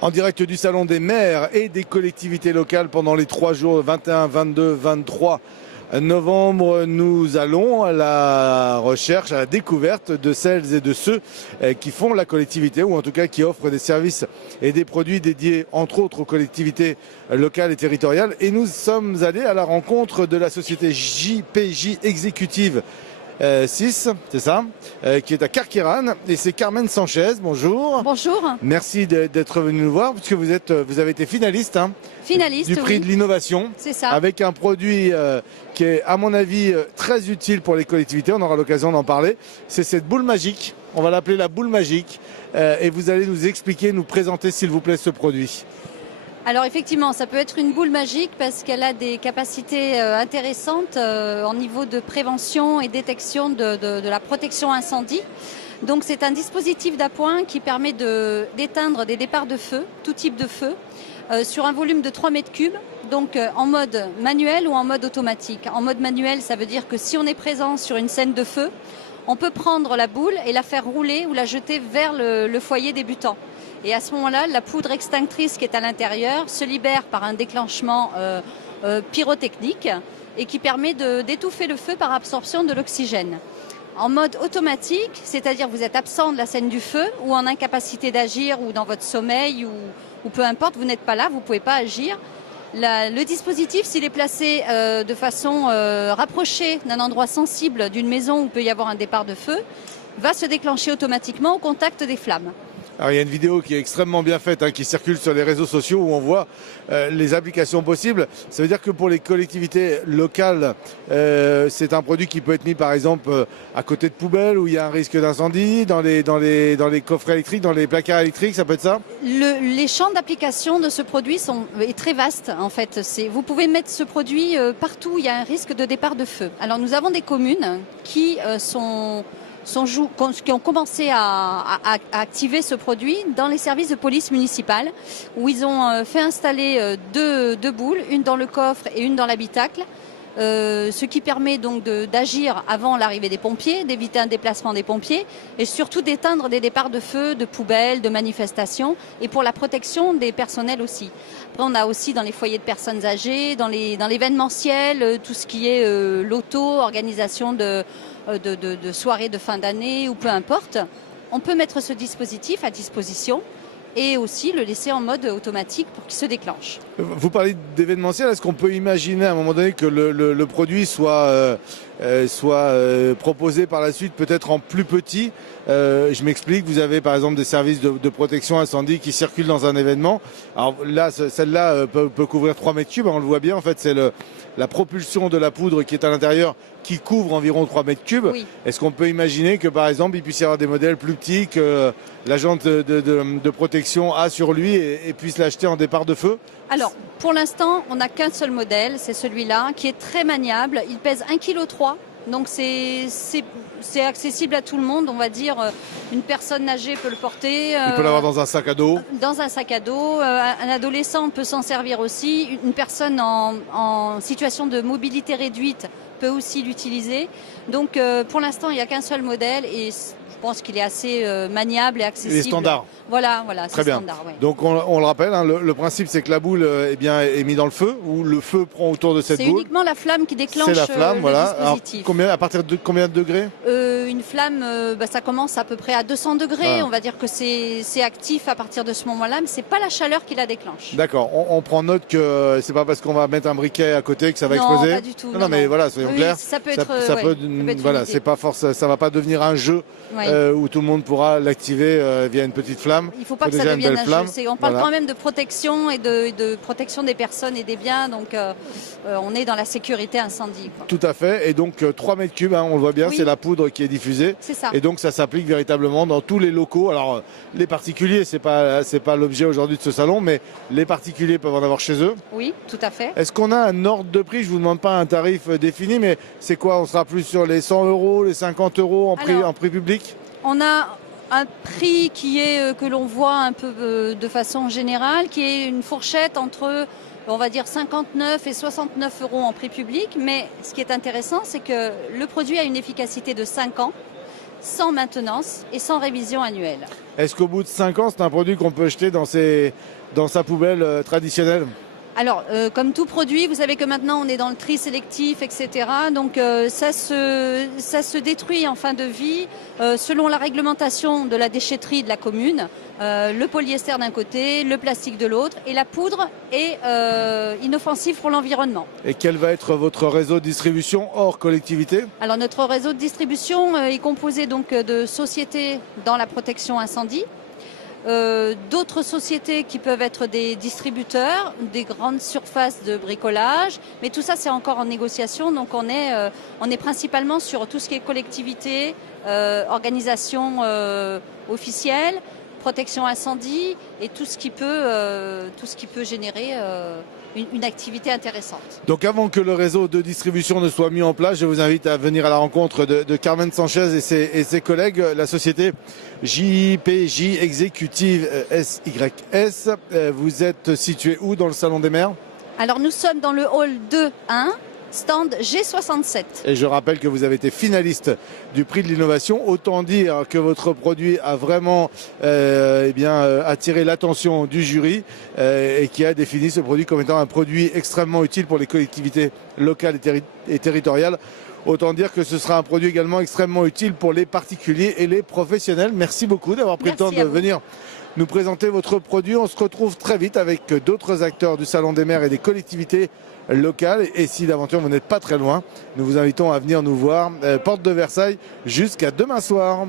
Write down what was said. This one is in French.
En direct du Salon des maires et des collectivités locales pendant les 3 jours 21, 22, 23 novembre, nous allons à la recherche, à la découverte de celles et de ceux qui font la collectivité ou en tout cas qui offrent des services et des produits dédiés entre autres aux collectivités locales et territoriales. Et nous sommes allés à la rencontre de la société JPJ Exécutive 6, c'est ça, qui est à Carqueiranne, et c'est Carmen Sanchez. Bonjour. Bonjour. Merci d'être venu nous voir, puisque vous avez été finaliste, finaliste du prix oui. de l'innovation. C'est ça. Avec un produit qui est, à mon avis, très utile pour les collectivités. On aura l'occasion d'en parler. C'est cette boule magique. On va l'appeler la boule magique. Et vous allez nous expliquer, nous présenter, s'il vous plaît, ce produit. Alors effectivement, ça peut être une boule magique parce qu'elle a des capacités intéressantes en niveau de prévention et détection de la protection incendie. Donc c'est un dispositif d'appoint qui permet d'éteindre des départs de feu, tout type de feu, sur un volume de 3 mètres cubes, donc en mode manuel ou en mode automatique. En mode manuel, ça veut dire que si on est présent sur une scène de feu, on peut prendre la boule et la faire rouler ou la jeter vers le foyer débutant. Et à ce moment-là, la poudre extinctrice qui est à l'intérieur se libère par un déclenchement pyrotechnique et qui permet d'étouffer le feu par absorption de l'oxygène. En mode automatique, c'est-à-dire vous êtes absent de la scène du feu ou en incapacité d'agir ou dans votre sommeil ou peu importe, vous n'êtes pas là, vous ne pouvez pas agir. Le dispositif, s'il est placé de façon rapprochée d'un endroit sensible d'une maison où il peut y avoir un départ de feu, va se déclencher automatiquement au contact des flammes. Alors, il y a une vidéo qui est extrêmement bien faite, qui circule sur les réseaux sociaux où on voit les applications possibles. Ça veut dire que pour les collectivités locales, c'est un produit qui peut être mis par exemple à côté de poubelles où il y a un risque d'incendie, dans les coffrets électriques, dans les placards électriques, ça peut être ça? Les champs d'application de ce produit est très vaste en fait. Vous pouvez mettre ce produit partout où il y a un risque de départ de feu. Alors nous avons des communes qui qui ont commencé à activer ce produit dans les services de police municipale où ils ont fait installer deux boules, une dans le coffre et une dans l'habitacle, ce qui permet donc d'agir avant l'arrivée des pompiers, d'éviter un déplacement des pompiers et surtout d'éteindre des départs de feu, de poubelles, de manifestations et pour la protection des personnels aussi. Après on a aussi dans les foyers de personnes âgées, dans l'événementiel, tout ce qui est loto, organisation de soirées de fin d'année ou peu importe, on peut mettre ce dispositif à disposition et aussi le laisser en mode automatique pour qu'il se déclenche. Vous parlez d'événementiel, est-ce qu'on peut imaginer à un moment donné que le produit soit proposé par la suite peut-être en plus petit? Je m'explique, vous avez par exemple des services de protection incendie qui circulent dans un événement. Alors là, celle-là peut couvrir 3 mètres cubes, on le voit bien, en fait c'est la propulsion de la poudre qui est à l'intérieur qui couvre environ 3 mètres cubes. Oui. Est-ce qu'on peut imaginer que par exemple il puisse y avoir des modèles plus petits que l'agent de protection a sur lui et puisse l'acheter en départ de feu? Alors pour l'instant on n'a qu'un seul modèle, c'est celui-là qui est très maniable, il pèse 1,3 kg. Donc c'est accessible à tout le monde, on va dire. Une personne âgée peut le porter. Il peut l'avoir dans un sac à dos. Dans un sac à dos. Un adolescent peut s'en servir aussi. Une personne en situation de mobilité réduite peut aussi l'utiliser. Donc pour l'instant, il n'y a qu'un seul modèle et je pense qu'il est assez maniable et accessible. Il est standard. Voilà, très bien. Standard, ouais. Donc on le rappelle, le principe c'est que la boule est mise dans le feu ou le feu prend autour de cette boule. C'est uniquement la flamme qui déclenche la flamme, voilà. dispositif. Alors, à partir de combien de degrés? Une flamme, ça commence à peu près à 200 degrés. Ah. On va dire que c'est actif à partir de ce moment-là, mais c'est pas la chaleur qui la déclenche. D'accord. On prend note que c'est pas parce qu'on va mettre un briquet à côté que ça va exploser. Non, pas du tout. Non, mais voilà, soyons clairs. Ça peut être. Voilà, c'est pas forcément, ça va pas devenir un jeu où tout le monde pourra l'activer via une petite flamme. Il faut pas que ça devienne un jeu. On parle quand même de protection et de protection des personnes et des biens, donc on est dans la sécurité incendie. Quoi. Tout à fait. Et donc 3 mètres cubes, on le voit bien, c'est la poudre qui est diffusée. C'est ça. Et donc ça s'applique véritablement dans tous les locaux. Alors les particuliers, c'est pas l'objet aujourd'hui de ce salon, mais les particuliers peuvent en avoir chez eux. Oui, tout à fait. Est-ce qu'on a un ordre de prix? Je vous demande pas un tarif défini, mais c'est quoi? On sera plus sur les 100 €, les 50 € en prix public? On a un prix que l'on voit un peu de façon générale, qui est une fourchette entre, on va dire, 59 et 69 € en prix public. Mais ce qui est intéressant, c'est que le produit a une efficacité de 5 ans. sans maintenance et sans révision annuelle. Est-ce qu'au bout de 5 ans, c'est un produit qu'on peut jeter dans sa poubelle traditionnelle? Alors, comme tout produit, vous savez que maintenant on est dans le tri sélectif, etc. Donc ça se détruit en fin de vie selon la réglementation de la déchetterie de la commune. Le polyester d'un côté, le plastique de l'autre, et la poudre est inoffensive pour l'environnement. Et quel va être votre réseau de distribution hors collectivité? Alors notre réseau de distribution est composé donc de sociétés dans la protection incendie. D'autres sociétés qui peuvent être des distributeurs, des grandes surfaces de bricolage, mais tout ça c'est encore en négociation, donc on est principalement sur tout ce qui est collectivité, organisation officielle, protection incendie et tout ce qui peut générer une activité intéressante. Donc avant que le réseau de distribution ne soit mis en place, je vous invite à venir à la rencontre de Carmen Sanchez et ses collègues, la société JPJ Exécutive SYS. Vous êtes situé où dans le Salon des maires? Alors nous sommes dans le hall 2-1. Stand G67. Et je rappelle que vous avez été finaliste du prix de l'innovation. Autant dire que votre produit a vraiment attiré l'attention du jury et qui a défini ce produit comme étant un produit extrêmement utile pour les collectivités locales et territoriales. Autant dire que ce sera un produit également extrêmement utile pour les particuliers et les professionnels. Merci beaucoup d'avoir pris le temps de venir nous présenter votre produit. On se retrouve très vite avec d'autres acteurs du Salon des maires et des collectivités locales. Et si d'aventure vous n'êtes pas très loin, nous vous invitons à venir nous voir, porte de Versailles, jusqu'à demain soir.